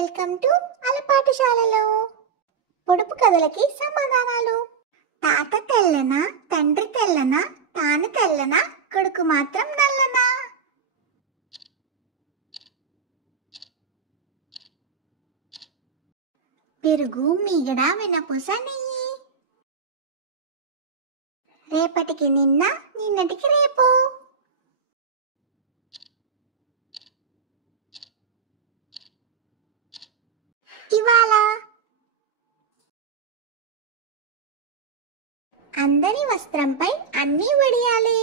Welcome to అలపాఠశాలలో పొడుపు కథలకి సమాధానాలు. తాత తెల్లనా, తండ్రి తెల్లనా, తాను తెల్లనా, కొడుకు మాత్రం నల్లనా? పెరుగు, మీగడ, వెనపూస, నెయ్యి. రేపటికి నిన్న, నిన్నటికి రేపు. ఇవాళ. అందరి వస్త్రంపై అన్నీ వడియాలి.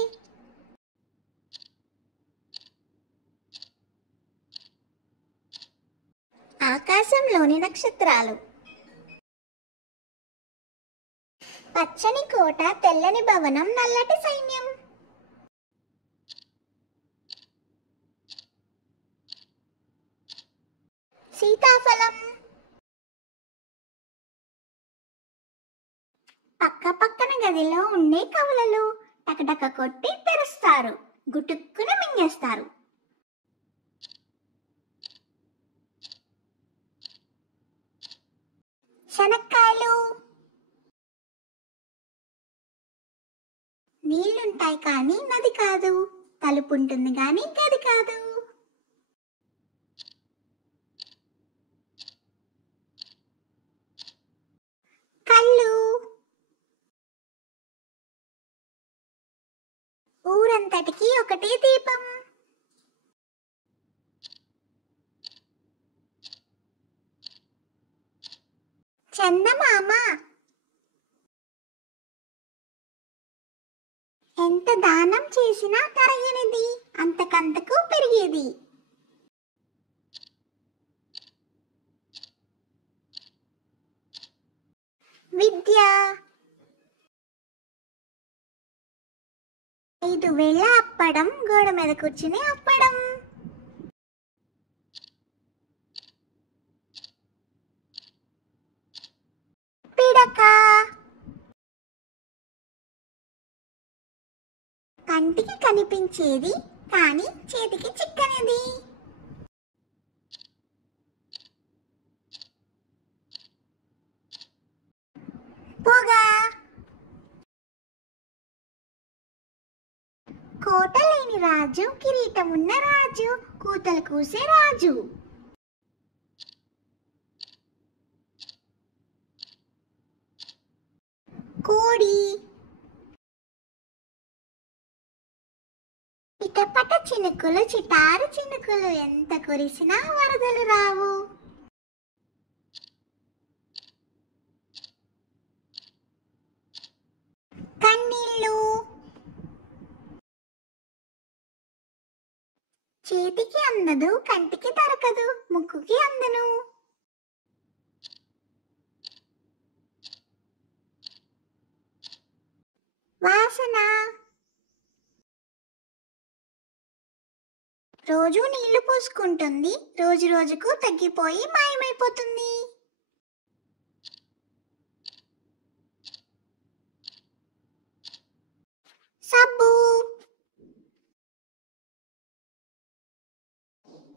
ఆకాశంలోని నక్షత్రాలు. పచ్చని కోట, తెల్లని భవనం, నల్లటి సైన్యం. సీతాఫలం. పక్క పక్కన గదిలో ఉండే కవలలు టకటక కొట్టి తెరుస్తారు, గుటుక్కున మింగేస్తారు. శనక్కాయలు. నీళ్లుంటాయి కానీ నది కాదు, తలుపు ఉంటుంది కానీ గది కాదు. కళ్ళు. ఊరంతటికి ఒకటే దీపం. చందమామ. ఎంత దానం చేసినా తరగనిది, అంతకంతకు పెరిగేది. విద్య. 5 వేళ అప్పడం, గోడ మీద కూర్చుని అప్పడం. పిడక. కంటికి కనిపించేది కానీ చేతికి చిక్కనిది. పొగ. కోట లేని రాజు, కిరీటం ఉన్న రాజు, కూతలు కూసే రాజు. కోడి. చిటపట చినుకులు, చిటారు చినుకులు, ఎంత కురిసినా వరదలు రావు. కన్నీళ్ళు. చేతికి అందదు, కంటికి దొరకదు, ముక్కుకి అందను. వాసన. రోజు నీళ్లు పోసుకుంటుంది, రోజు రోజుకు తగ్గిపోయి మాయమైపోతుంది. సబ్బు.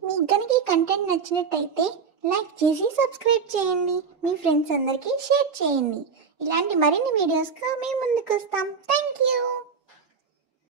మీకు గనుక ఈ కంటెంట్ నచ్చినట్టయితే లైక్ చేసి సబ్స్క్రైబ్ చేయండి, మీ ఫ్రెండ్స్ అందరికీ షేర్ చేయండి. ఇలాంటి మరిన్ని వీడియోస్గా మేము ముందుకు వస్తాం. Thank you.